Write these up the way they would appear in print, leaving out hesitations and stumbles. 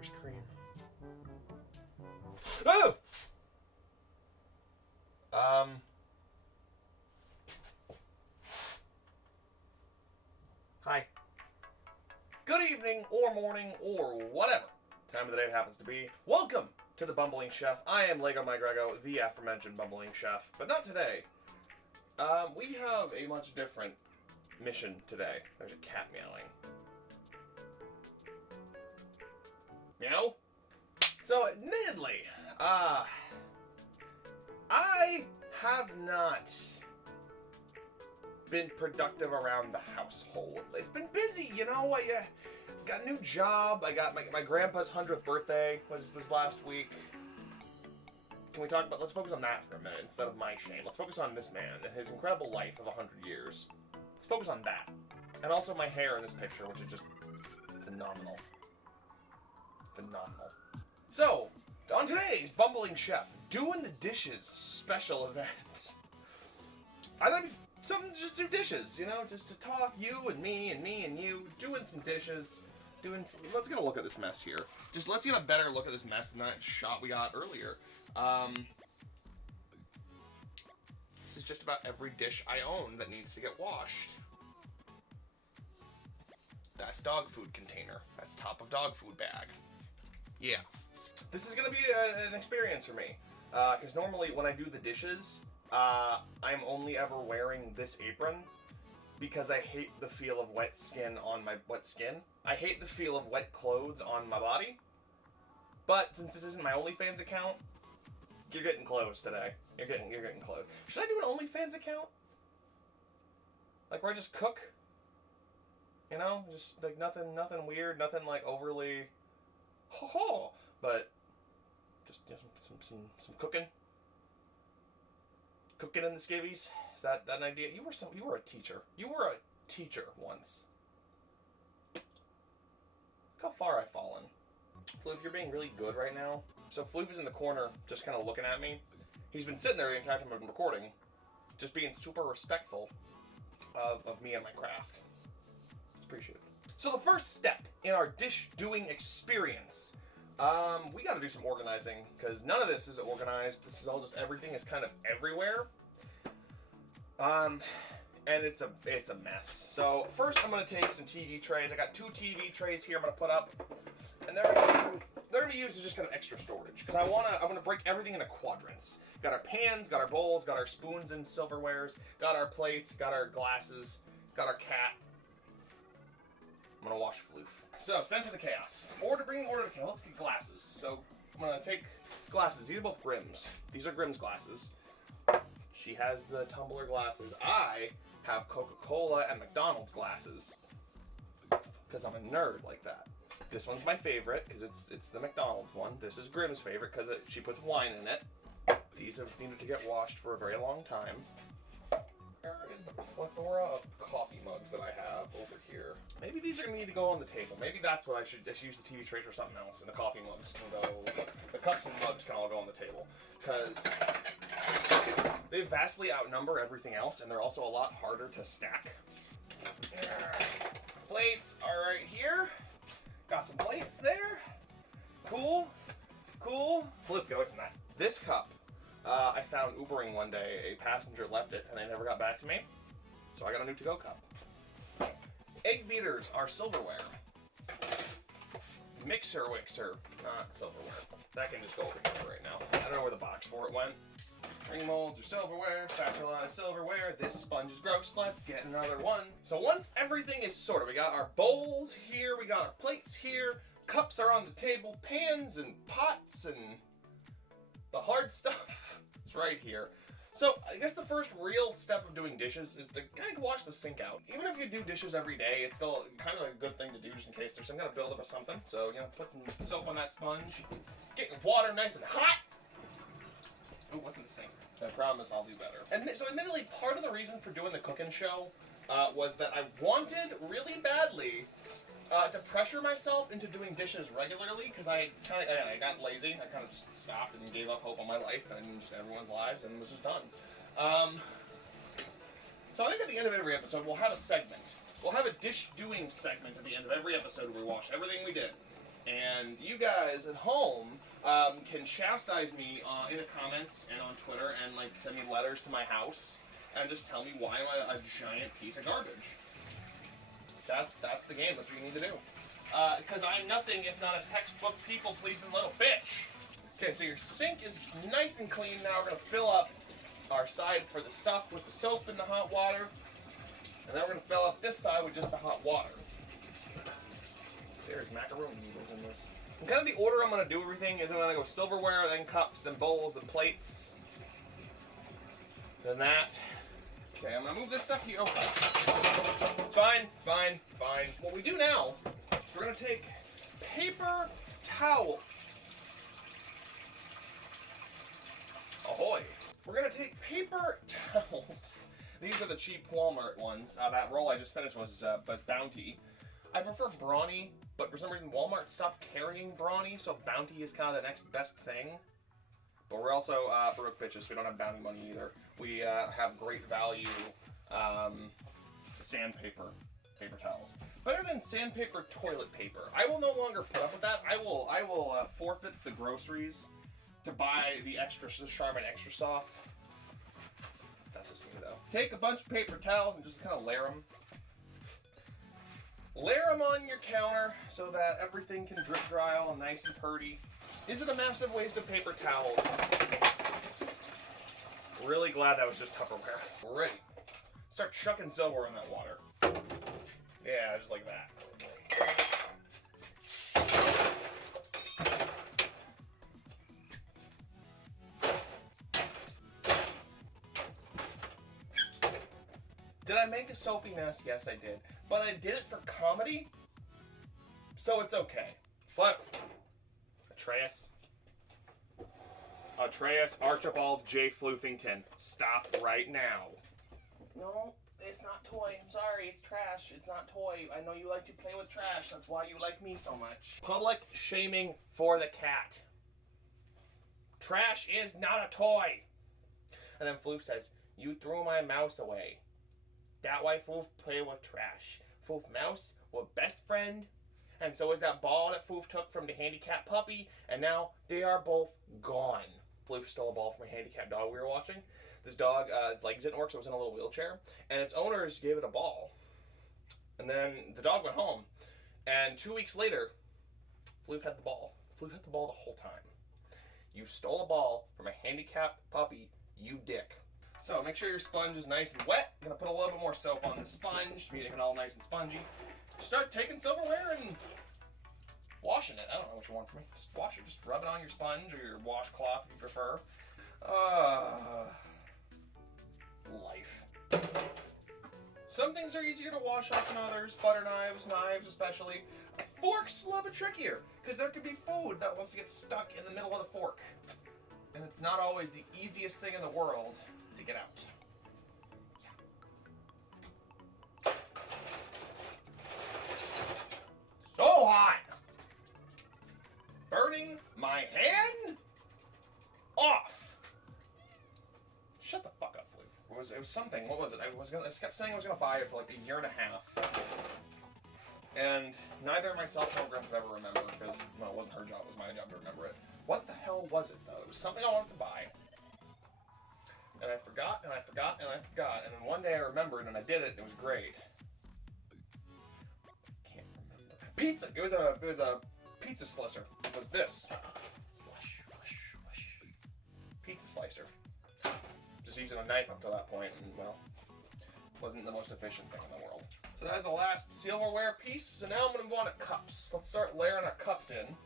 Irish cream. Oh! Hi. Good evening, or morning, or whatever time of the day it happens to be. Welcome to the Bumbling Chef. I am LegoMyGregO, the aforementioned Bumbling Chef, but not today. We have a much different mission today. There's a cat meowing. Meow? So, admittedly, I have not been productive around the household. It's been busy, you know. I got a new job. I got my grandpa's 100th birthday was last week. Can we talk about, let's focus on that for a minute instead of my shame. Let's focus on this man and his incredible life of 100 years. Let's focus on that. And also my hair in this picture, which is just phenomenal. Phenomenal. So, on today's Bumbling Chef, doing the dishes special event. I thought something to just do dishes, you know, just to talk, you and me and you, doing some dishes, let's get a look at this mess here. Let's get a better look at this mess than that shot we got earlier. This is just about every dish I own that needs to get washed. That's dog food container. That's top of dog food bag. Yeah. This is gonna be an experience for me. Because normally when I do the dishes, I'm only ever wearing this apron because I hate the feel of wet skin on my wet skin. I hate the feel of wet clothes on my body. But since this isn't my OnlyFans account, you're getting clothes today. You're getting clothes. Should I do an OnlyFans account? Like where I just cook? You know, just like nothing weird, nothing like overly but just some cooking. Cooking in the skivvies? Is that an idea? You were a teacher. You were a teacher once. Look how far I've fallen. Floof, you're being really good right now. So Floof is in the corner, just kind of looking at me. He's been sitting there the entire time I've been recording, just being super respectful of me and my craft. It's appreciated. So the first step in our dish-doing experience, we got to do some organizing, because none of this is organized. This is all just, everything is kind of everywhere. And it's a mess. So first I'm going to take some TV trays. I got 2 TV trays here I'm going to put up. And they're going to be used as just kind of extra storage, because I want to break everything into quadrants. Got our pans, got our bowls, got our spoons and silverwares, got our plates, got our glasses, got our cat. I'm going to wash Floof. So, send to the chaos. Bringing order to chaos. Let's get glasses. So, I'm going to take glasses. These are both Grimm's. These are Grimm's glasses. She has the tumbler glasses. I have Coca-Cola and McDonald's glasses. Because I'm a nerd like that. This one's my favorite, because it's the McDonald's one. This is Grimm's favorite, because she puts wine in it. These have needed to get washed for a very long time. Where is the plethora of coffee mugs that I have over here? Maybe these are going to need to go on the table. Maybe that's what I should use the TV trays for something else, and the coffee mugs can go, the cups and mugs can all go on the table. Because they vastly outnumber everything else, and they're also a lot harder to stack. Plates are right here. Got some plates there. Cool. Flip, get away from that. This cup, I found Ubering one day. A passenger left it, and they never got back to me. So I got a new to-go cup. Egg beaters are silverware. Mixer wixer, not silverware. That can just go over here right now. I don't know where the box for it went. Ring molds are silverware, spatula silverware. This sponge is gross. Let's get another one. So once everything is sorted, we got our bowls here, we got our plates here, cups are on the table, pans and pots and the hard stuff is right here. So I guess the first real step of doing dishes is to kind of wash the sink out. Even if you do dishes every day, it's still kind of a good thing to do just in case there's some kind of buildup of something. So, you know, put some soap on that sponge, get your water nice and hot. Ooh, what's in the sink? I promise I'll do better. And so admittedly, part of the reason for doing the cooking show was that I wanted really badly to pressure myself into doing dishes regularly, because I got lazy. I kind of just stopped and gave up hope on my life and just everyone's lives, and was just done. So I think at the end of every episode, we'll have a segment. We'll have a dish-doing segment at the end of every episode where we wash everything we did. And you guys at home can chastise me in the comments and on Twitter and like send me letters to my house and just tell me why I'm a giant piece of garbage. That's the game. That's what you need to do. Because I'm nothing if not a textbook people-pleasing little bitch. Okay, so your sink is nice and clean. Now we're going to fill up our side for the stuff with the soap and the hot water. And then we're going to fill up this side with just the hot water. There's macaroni noodles in this. And kind of the order I'm going to do everything is I'm going to go silverware, then cups, then bowls, then plates. Then that. Okay, I'm going to move this stuff here. Oh, it's fine, it's fine, it's fine. What we do now, we're going to take paper towel. Ahoy. We're going to take paper towels. These are the cheap Walmart ones. That roll I just finished was Bounty. I prefer Brawny, but for some reason Walmart stopped carrying Brawny, so Bounty is kind of the next best thing. But we're also broke bitches, so we don't have Bounty money either. We have great value sandpaper paper towels. Better than sandpaper toilet paper. I will no longer put up with that. I will forfeit the groceries to buy the Charmin Extra Soft. That's just me though. Take a bunch of paper towels and just kind of layer them. Layer them on your counter so that everything can drip dry all nice and purty. Is it a massive waste of paper towels? Really glad that was just Tupperware. We're ready. Start chucking silver in that water. Yeah, just like that. Did I make a soapy mess? Yes, I did. But I did it for comedy, so it's okay. But Atreus Archibald J. Floofington, stop right now. No, it's not toy. I'm sorry, it's trash. It's not toy. I know you like to play with trash. That's why you like me so much. Public shaming for the cat. Trash is not a toy. And then Floof says, you threw my mouse away. That why Floof play with trash. Floof mouse was best friend, and so is that ball that Floof took from the handicapped puppy, and now they are both gone. Floof stole a ball from a handicapped dog we were watching. This dog, its legs didn't work, so it was in a little wheelchair, and its owners gave it a ball. And then the dog went home, and 2 weeks later, Floof had the ball. Floof had the ball the whole time. You stole a ball from a handicapped puppy, you dick. So make sure your sponge is nice and wet. I'm going to put a little bit more soap on the sponge to make it all nice and spongy. Start taking silverware and washing it. I don't know what you want from me. Just wash it. Just rub it on your sponge or your washcloth if you prefer. Life. Some things are easier to wash off than others. Butter knives especially. Forks a little bit trickier because there could be food that wants to get stuck in the middle of the fork. And it's not always the easiest thing in the world to get out. Yeah. So hot! Burning my hand off! Shut the fuck up, Floof. It was something. What was it? I kept saying I was gonna buy it for like a year and a half. And neither myself nor Grandpa would ever remember because, well, it wasn't her job, it was my job to remember it. What the hell was it, though? It was something I wanted to buy. And I forgot, and I forgot, and I forgot. And then one day I remembered, and I did it, and it was great. Can't remember. Pizza! It was a pizza slicer. It was this. Whoosh, whoosh, whoosh. Pizza slicer. Just using a knife up to that point, and, well, wasn't the most efficient thing in the world. So that is the last silverware piece. So now I'm going to go on to cups. Let's start layering our cups in.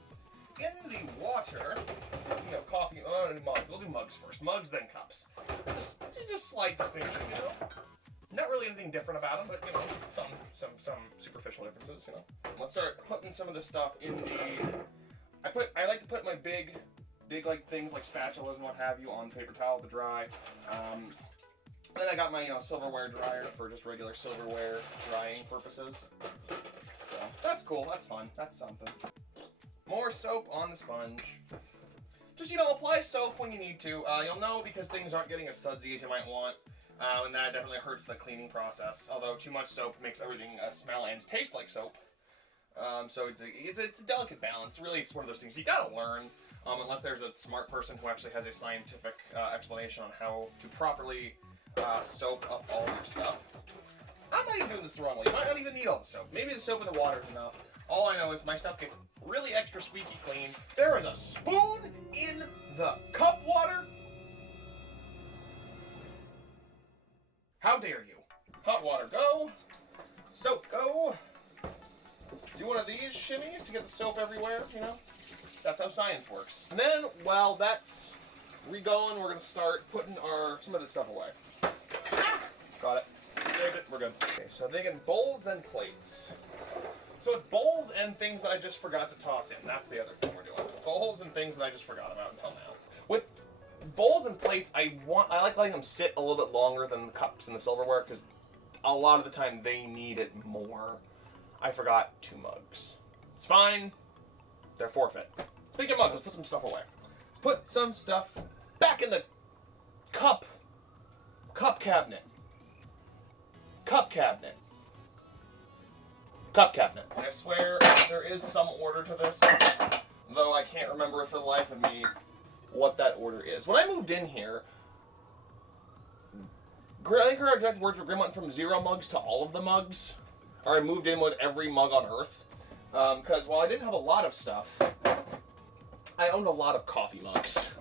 In the water, coffee, mugs. We'll do mugs first. Mugs, then cups. It's just slight distinction, Not really anything different about them, but, some superficial differences, Let's start putting some of this stuff in the... I like to put my big like things like spatulas and what have you on paper towel to dry. Then I got my, silverware dryer for just regular silverware drying purposes. So, that's cool. That's fun. That's something. More soap on the sponge. Just, apply soap when you need to. You'll know because things aren't getting as sudsy as you might want. And that definitely hurts the cleaning process. Although too much soap makes everything smell and taste like soap. So it's a delicate balance. Really, it's one of those things you gotta learn. Unless there's a smart person who actually has a scientific explanation on how to properly soak up all your stuff. I might be doing this the wrong way. You might not even need all the soap. Maybe the soap in the water is enough. All I know is my stuff gets really extra squeaky clean. There is a spoon in the cup water. How dare you? Hot water go. Soap go. Do one of these shimmies to get the soap everywhere, you know? That's how science works. And then, while that's re-going, we're gonna start putting some of this stuff away. Got it. Saved it. We're good. Okay, so I'm thinking bowls, then plates. So it's bowls and things that I just forgot to toss in. That's the other thing we're doing. Bowls and things that I just forgot about until now. With bowls and plates, I like letting them sit a little bit longer than the cups and the silverware because a lot of the time they need it more. I forgot 2 mugs. It's fine. They're forfeit. Speaking of mugs, let's put some stuff away. Let's put some stuff back in the cup cabinet. Cup cabinet. Cup cabinet. I swear there is some order to this, though I can't remember for the life of me what that order is. When I moved in here, I think her exact words were Grim went from 0 mugs to all of the mugs. Or I moved in with every mug on Earth. Because while I didn't have a lot of stuff, I owned a lot of coffee mugs.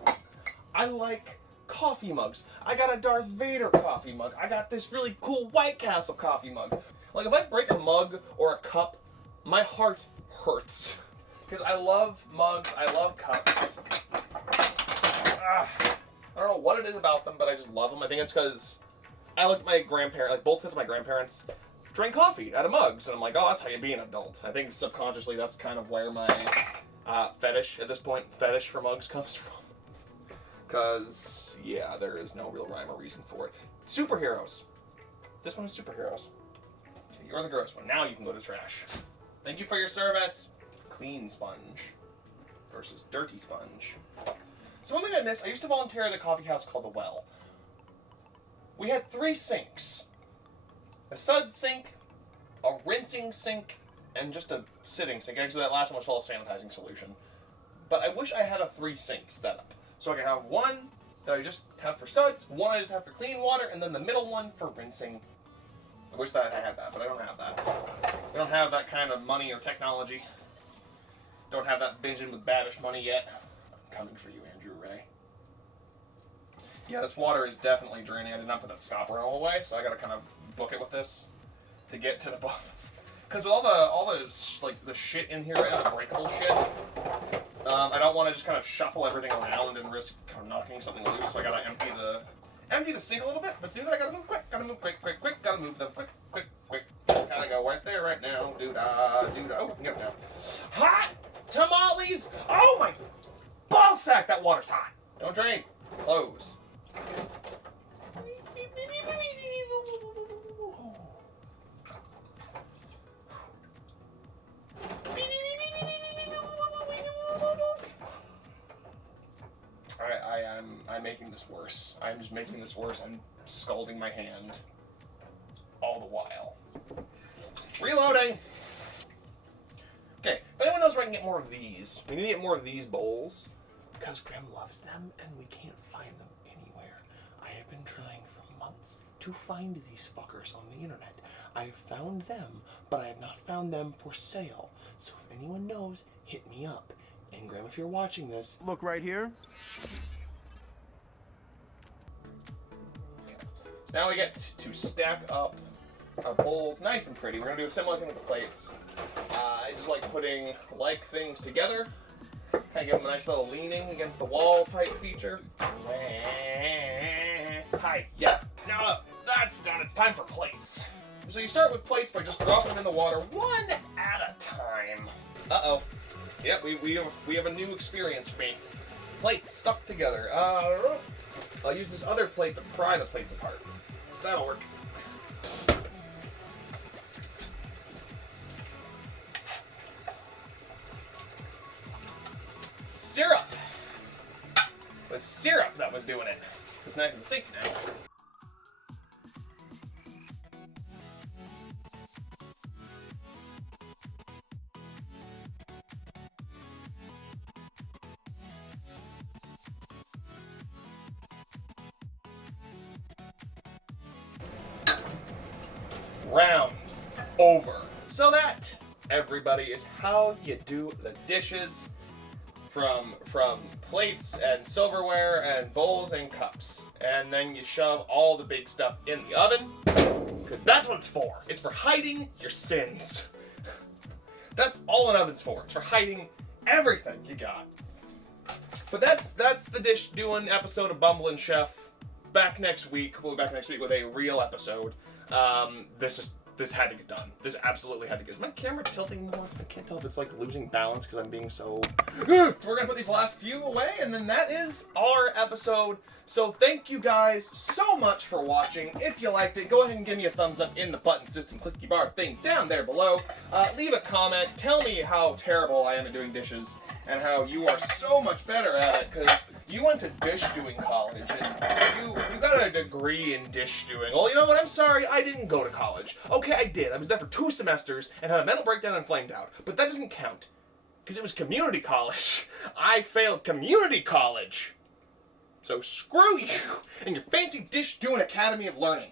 I like coffee mugs. I got a Darth Vader coffee mug. I got this really cool White Castle coffee mug. Like, if I break a mug or a cup, my heart hurts. Because I love mugs, I love cups. I don't know what it is about them, but I just love them. I think it's because I looked at my grandparents, like both sets of my grandparents, drank coffee out of mugs, and I'm like, oh, that's how you be an adult. I think subconsciously that's kind of where my fetish, at this point, fetish for mugs comes from. Because, yeah, there is no real rhyme or reason for it. Superheroes. This one is superheroes. Okay, you're the gross one. Now you can go to trash. Thank you for your service. Clean sponge versus dirty sponge. So one thing I miss, I used to volunteer at a coffee house called The Well. We had 3 sinks. A sud sink, a rinsing sink, and just a sitting sink. Actually, that last one was full of sanitizing solution. But I wish I had a 3-sink setup. So I can have one that I just have for suds, one I just have for clean water, and then the middle one for rinsing. I wish that I had that, but I don't have that. We don't have that kind of money or technology. Don't have that binging with Babish money yet. I'm coming for you, Andrew Ray. Yeah, this water is definitely draining. I did not put that stopper all the way, so I gotta kind of book it with this to get to the bottom. Because with all the like the shit in here right now, the breakable shit, I don't want to just kind of shuffle everything around and risk kind of knocking something loose. So I gotta empty the sink a little bit. But to do that, I gotta move quick. Gotta move quick. Gotta move them quick. Gotta go right there, right now. Doo-dah. Oh, we can get it now. Hot tamales. Oh my ball sack! That water's hot. Don't drain. Close. I'm making this worse. I'm just making this worse. I'm scalding my hand all the while. Reloading! Okay, if anyone knows where I can get more of these, we need to get more of these bowls because Grim loves them and we can't find them anywhere. I have been trying for months to find these fuckers on the internet. I have found them, but I have not found them for sale. So if anyone knows, hit me up. And Graham, if you're watching this, look right here. Okay. So now we get to stack up our bowls nice and pretty. We're gonna do a similar thing with the plates. I just like putting like things together. Kind of give them a nice little leaning against the wall type feature. Hi, yeah. Now that's done, it's time for plates. So you start with plates by just dropping them in the water one at a time. Uh-oh. Yep, we have a new experience for me. Plates stuck together. I'll use this other plate to pry the plates apart. That'll work. Syrup! It was syrup that was doing it. It's not in the sink now. round over. So that, everybody, is how you do the dishes from plates and silverware and bowls and cups. And then you shove all the big stuff in the oven, because that's what it's for. It's for hiding your sins. That's all an oven's for. It's for hiding everything you got. But that's the dish doing episode of Bumbling Chef. Back next week. We'll be back next week with a real episode. This had to get done. This absolutely had to get. Is my camera tilting more? I can't tell if it's like losing balance because I'm being so. So we're gonna put these last few away, and then that is our episode. So thank you guys so much for watching. If you liked it, go ahead and give me a thumbs up in the button system clicky bar thing down there below. Leave a comment. Tell me how terrible I am at doing dishes and how you are so much better at it, because you went to dish doing college and you got a degree in dish doing. Well, you know what? I'm sorry, I didn't go to college. Okay, I did. I was there for 2 semesters and had a mental breakdown and flamed out. But that doesn't count, because it was community college. I failed community college. So screw you and your fancy dish doing academy of learning.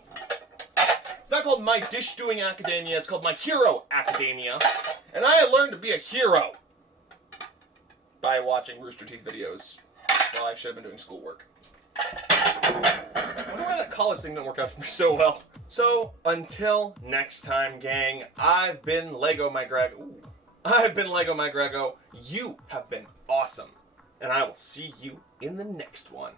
It's not called my dish doing academia, it's called my hero academia. And I learned to be a hero by watching Rooster Teeth videos while I should have been doing schoolwork. I wonder why that college thing didn't work out for me so well. So, until next time, gang, I've been LegoMyGregO. I've been LegoMyGregO. You have been awesome. And I will see you in the next one.